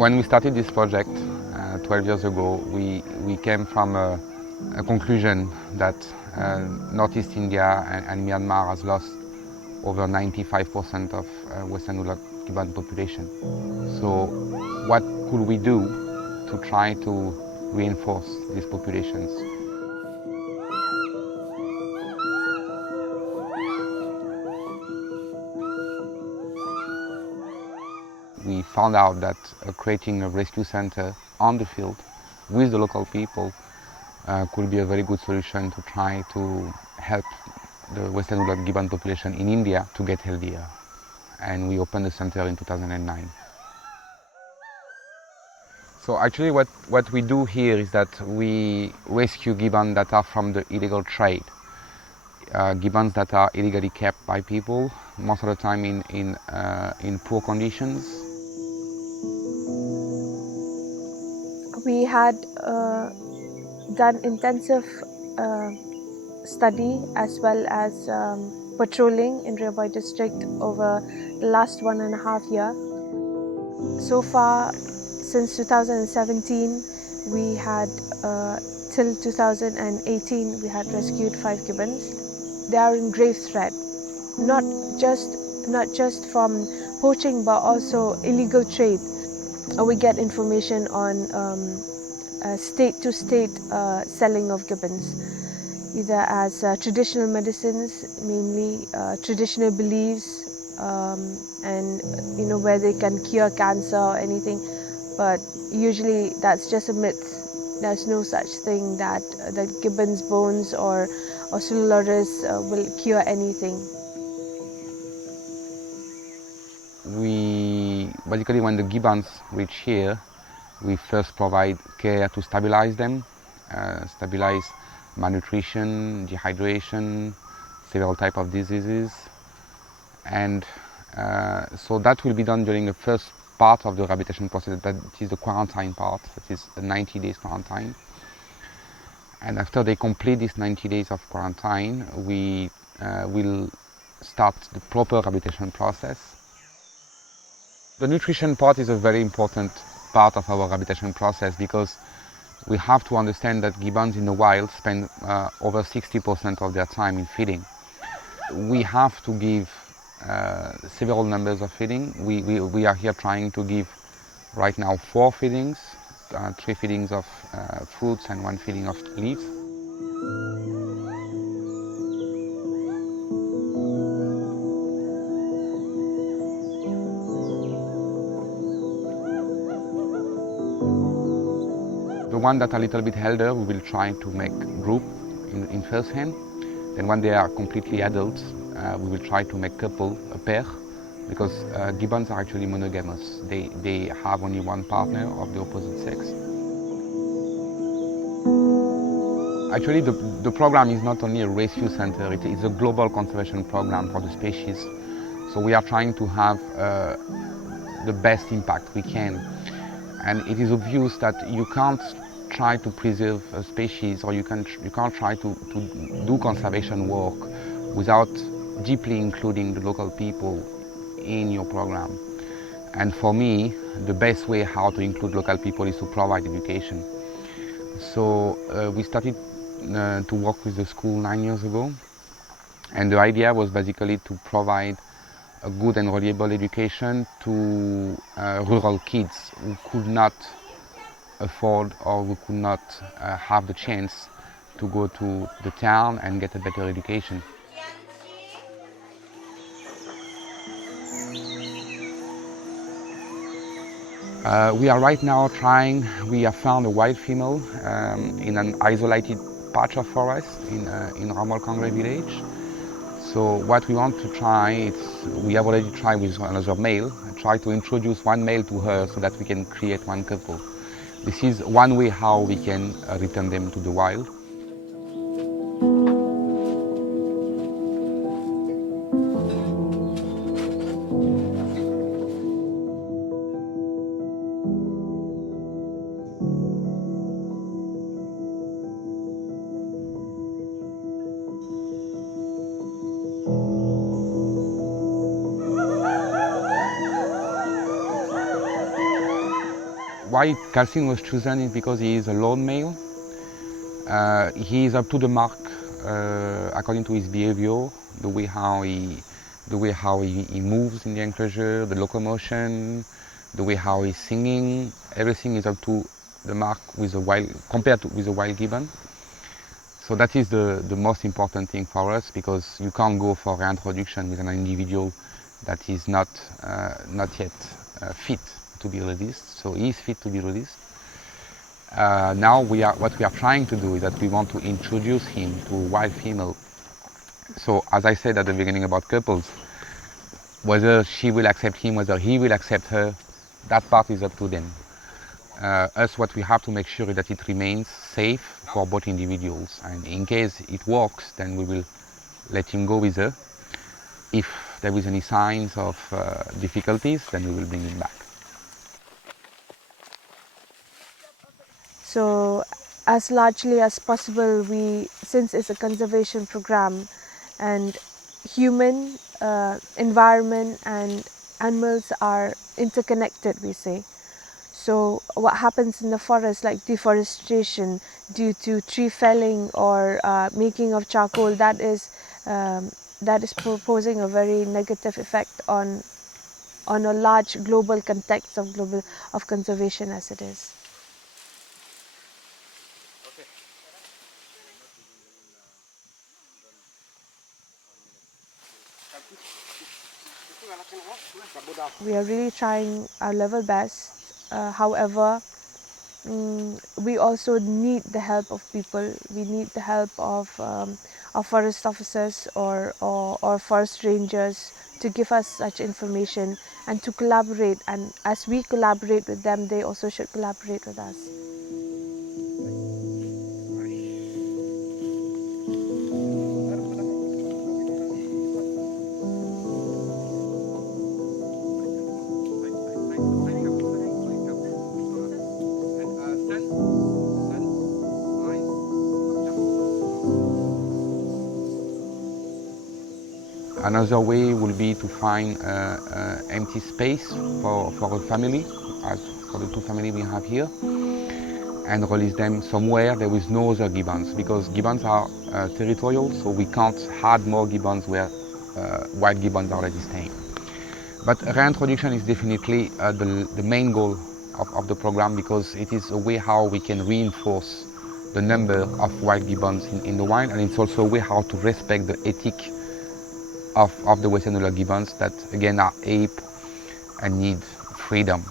When we started this project 12 years ago, we came from a conclusion that Northeast India and Myanmar has lost over 95% of Western Hoolock Gibbon population. So what could we do to try to reinforce these populations? We found out that creating a rescue center on the field with the local people could be a very good solution to try to help the Western Hoolock Gibbon population in India to get healthier. And we opened the center in 2009. So actually what we do here is that we rescue gibbons that are from the illegal trade. Gibbons that are illegally kept by people, most of the time in poor conditions. We had done intensive study as well as patrolling in Rehabilitation district over the last 1.5 years. So far, since 2017, we had till 2018 we had rescued 5 gibbons. They are in grave threat, not just from poaching but also illegal trade. We get information on state-to-state selling of gibbons, either as traditional medicines, mainly traditional beliefs, and where they can cure cancer or anything. But usually that's just a myth. There's no such thing that the gibbon's bones or celluloris will cure anything. Basically, when the gibbons reach here, we first provide care to stabilize them, stabilize malnutrition, dehydration, several types of diseases. And so that will be done during the first part of the rehabilitation process, that is the quarantine part, that is a 90 days quarantine. And after they complete this 90 days of quarantine, we will start the proper rehabilitation process. The nutrition part is a very important part of our rehabilitation process because we have to understand that gibbons in the wild spend over 60% of their time in feeding. We have to give several numbers of feeding. We are here trying to give right now 4 feedings, 3 feedings of fruits and 1 feeding of leaves. The ones that are a little bit elder, we will try to make group in first hand. Then when they are completely adults, we will try to make couple, a pair, because gibbons are actually monogamous. They have only one partner of the opposite sex. Actually, the program is not only a rescue center, it is a global conservation program for the species. So we are trying to have the best impact we can. And it is obvious that you can't try to preserve a species, or you can't try to do conservation work without deeply including the local people in your program. And for me, the best way how to include local people is to provide education. So we started to work with the school 9 years ago, and the idea was basically to provide a good and reliable education to rural kids who could not afford or who could not have the chance to go to the town and get a better education. We are right now trying, we have found a wild female in an isolated patch of forest in Ramolkangre village. So what we want to try is, we have already tried with another male, try to introduce one male to her so that we can create one couple. This is one way how we can return them to the wild. why Calcine was chosen is because he is a lone male. He is up to the mark according to his behavior, the way how he moves in the enclosure, the locomotion, the way how he's singing. Everything is up to the mark with a wild gibbon. So that is the most important thing for us, because you can't go for reintroduction with an individual that is not yet fit to be released. So he is fit to be released. Now what we are trying to do is that we want to introduce him to a wild female. So as I said at the beginning about couples, whether she will accept him, whether he will accept her, that part is up to them. Us, what we have to make sure is that it remains safe for both individuals, and in case it works, then we will let him go with her. If there is any signs of difficulties, then we will bring him back. So as largely as possible, since it's a conservation program and human, environment and animals are interconnected, we say. So what happens in the forest, like deforestation due to tree felling or making of charcoal, that is proposing a very negative effect on a large global context of conservation as it is. We are really trying our level best. However, we also need the help of people. We need the help of forest officers or forest rangers to give us such information and to collaborate. And as we collaborate with them, they also should collaborate with us. Another way will be to find empty space for a family, as for the two families we have here, and release them somewhere there is no other gibbons, because gibbons are territorial, so we can't add more gibbons where wild gibbons are already staying. But reintroduction is definitely the main goal of the program, because it is a way how we can reinforce the number of wild gibbons in the wild, and it's also a way how to respect the ethic of the Western Hoolock gibbons that again are ape and need freedom.